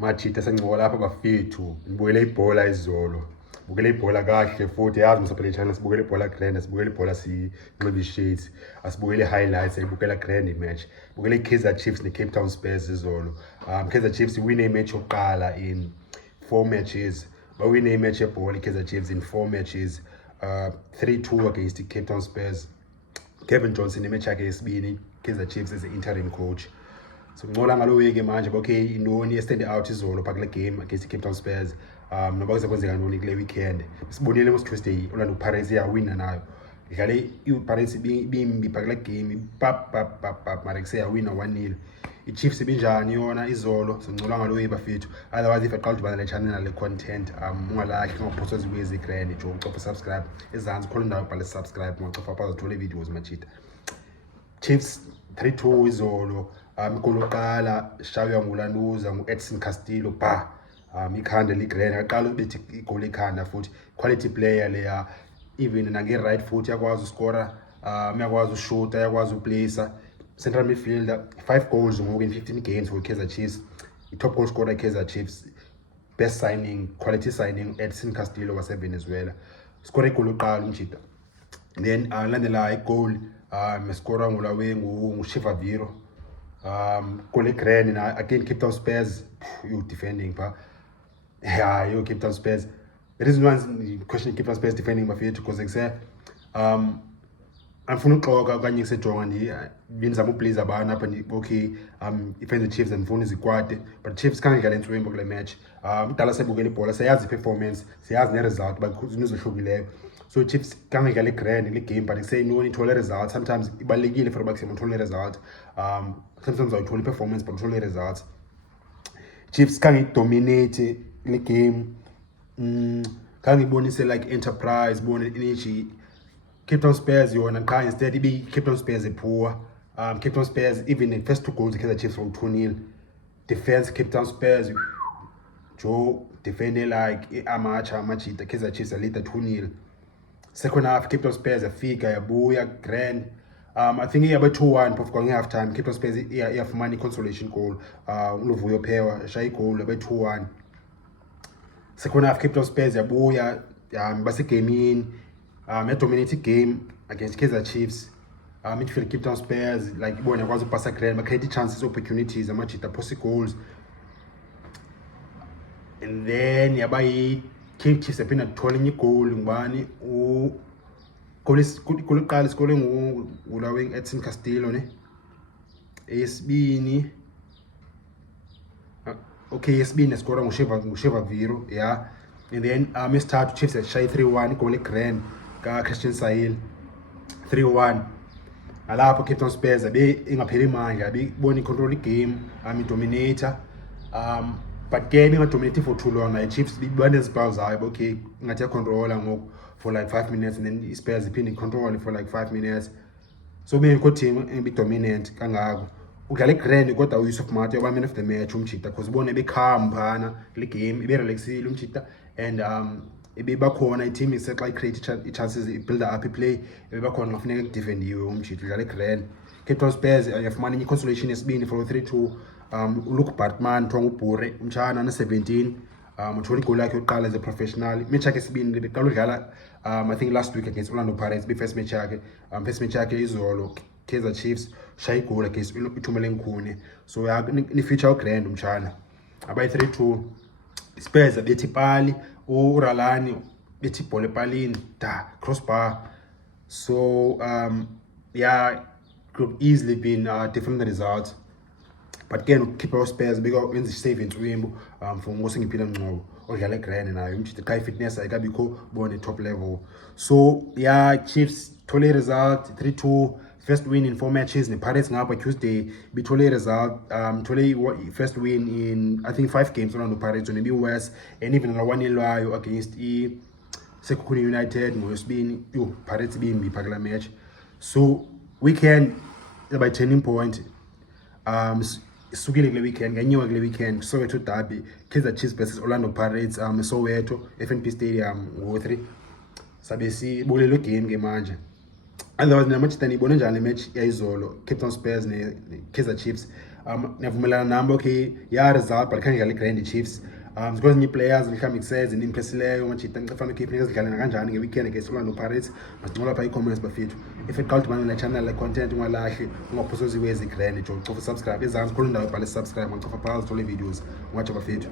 Machita sengiqoka lapha bafethu ngibukele ibhola izolo. Bukele ibhola kahle futhi yazi msaphele channel sibukele ibhola grand sibukele ibhola sinxiba shades asibukele highlights ayibukela grand match. Bukele Kaizer Chiefs ne Cape Town Spurs izolo. Kaizer Chiefs win a match yokuqala in 4 matches. Ba win a match yebhola Kaizer Chiefs in 4 matches. 3-2 against the Cape Town Spurs. Kevin Johnson imatch yakhe yesibini Kaizer Chiefs as the interim coach. So ngola ngalo week manje okay inoni stand out izolo phakule game against Cape Town Spurs noba kuzokwenzeka noni kule weekend sibonile mos Tuesday Orlando Pirates yawina nayo idlale iPirates bimbi phakule game pap mara kuseyawina 1-0 iChiefs ibinjani yona izolo singcola ngalo week bafethu otherwise if aqala ukubana le channel le content ungalike ungaphosa ziwezi grand jo ucofa subscribe ezansi khona ndawo bhala subscribe ungacofa phaza uthola videos machita Chiefs 3-2 izolo igoli loqala shaywa ngulanduza ngu-Edson Castillo ikhanda ligrand aqala ubethi igoli ekhanda futhi quality player leya even nange right foot yakwazi uscora uyakwazi ushoota yakwazi uplacer central midfielder 5 goals ngoku in 15 games for Kaizer Chiefs top goal scorer Kaizer Chiefs best signing quality signing Edson Castillo wase Venezuela score igoli loqala umjita then landela igoli mescora ngulawe nguShivaviro Kole Grand na again Cape Town Spurs you defending you Cape Town Spurs the reason why question Cape Town Spurs defending bafethu because like say angifuna uxoka kanye ngisejonga ngizama uplays abana apha okay defend the Chiefs and ngifuna izikwade but Chiefs kange ngale ntswembo kule match udala sebukela ibhola siyazi performance siyazi ne result bakuzinto ezohlukileyo so Chiefs kange ngale grand le game but say no ithole result sometimes ibalekile for bakuse uthole result sometimes awutholi performance but uthole results Chiefs kange dominate le game kange ibonise like enterprise bone energy Cape Town Spurs yona qha instead ibe Cape Town Spurs poor Cape Town Spurs even the first 2 goals Kaizer Chiefs were 2-0 defense Cape Town Spurs Joe defended like amateur machita Kaizer Chiefs lead 2-0 second half Cape Town Spurs afika yabuya grand I think yaba 2-1 phofu going half time Cape Town Spurs iyafumana consolation goal uNovuyo Phewa shaya goal yaba 2-1 second half Cape Town Spurs yabuya base game dominate game against Kaizer Chiefs midfield Cape Town Spurs like ibona yakwazi upasa grand ba create chances opportunities amachita post goals and then yaba Cape Chiefs aphinda kuthola enye goal ngubani goal iqala isikole ngulawe Edson Castillo ne esibini okay esibini score nguShivaviro yeah and then esithathu Chiefs shy 3-1 goal grand ka Christian Sahil 3-1 alapho Cape Town Spurs abe ingapheli manje abe boni control game dominator but game ingadominate for too long like Chiefs bibane zipaws zayo okay ngathi controller ngoku for like 5 minutes and then Spurs iphinde control for like 5 minutes so bengikho team ebi dominant kangako udlala grand kodwa uYusuf Mate yoba man of the match umjita because ubone become phana le game ibe relaxile umjita and bakhona i-team isexa i-create i-chances i-build up i-play bakhona ngafuneka kudefendiwe umjita udlala grand Cape Town Spurs yafumana enye consolation yesibini for 3-2 uLuke Bartman thwa ngubhure umtshana na-17 uthola igoli yakhe yokuqala as a professional match yakhe esibini beqala udlala I think last week against Orlando Pirates first match yakhe izolo Kaizer Chiefs shaya igoli against uThumela Nkhune so ni-future grand umtshana abayi 3-2 Spurs bethi pali uRalani bethi ibhola epalini crossbar so yeah could easily been different the results but again keep our Spurs wenza save intswimbo for ngosingiphila Ngcobo odlala grand nayo umjita qha fitness ayikabikho bone top level so yeah Chiefs thole result 3-2 first win in 4 matches nePirates ngapha Tuesday bithole result thole first win in I think 5 games on the Pirates on the US and even la 1-0 layo against Sekhukhune United ngosibini Pirates bimbi phakala match so weekend by turning point isukile kule weekend ngenyewa kule weekend Soweto derby Kaizer Chiefs versus Orlando Pirates Soweto FNB Stadium ngo-3 sabe sibulelo game ke manje otherwise namachita nibone njani match yayizolo Cape Town Spurs ne Kaizer Chiefs Niyavumelana nami okay ya result but khange idlale grand Chiefs. Because new players mhlawumbe ngiseze inimpressileyo ngajita ngicefana equipe ngizidlalela kanjani ngeweekend ngesilwa no Pirates masincola lapha i-comments bafethu if it called man le channel le content ungalahle ungaphosoziwe ezi grand jo cofa subscribe ezansi khona indawo ebhale subscribe ngocofa phakathi thole videos ngathi bafethu.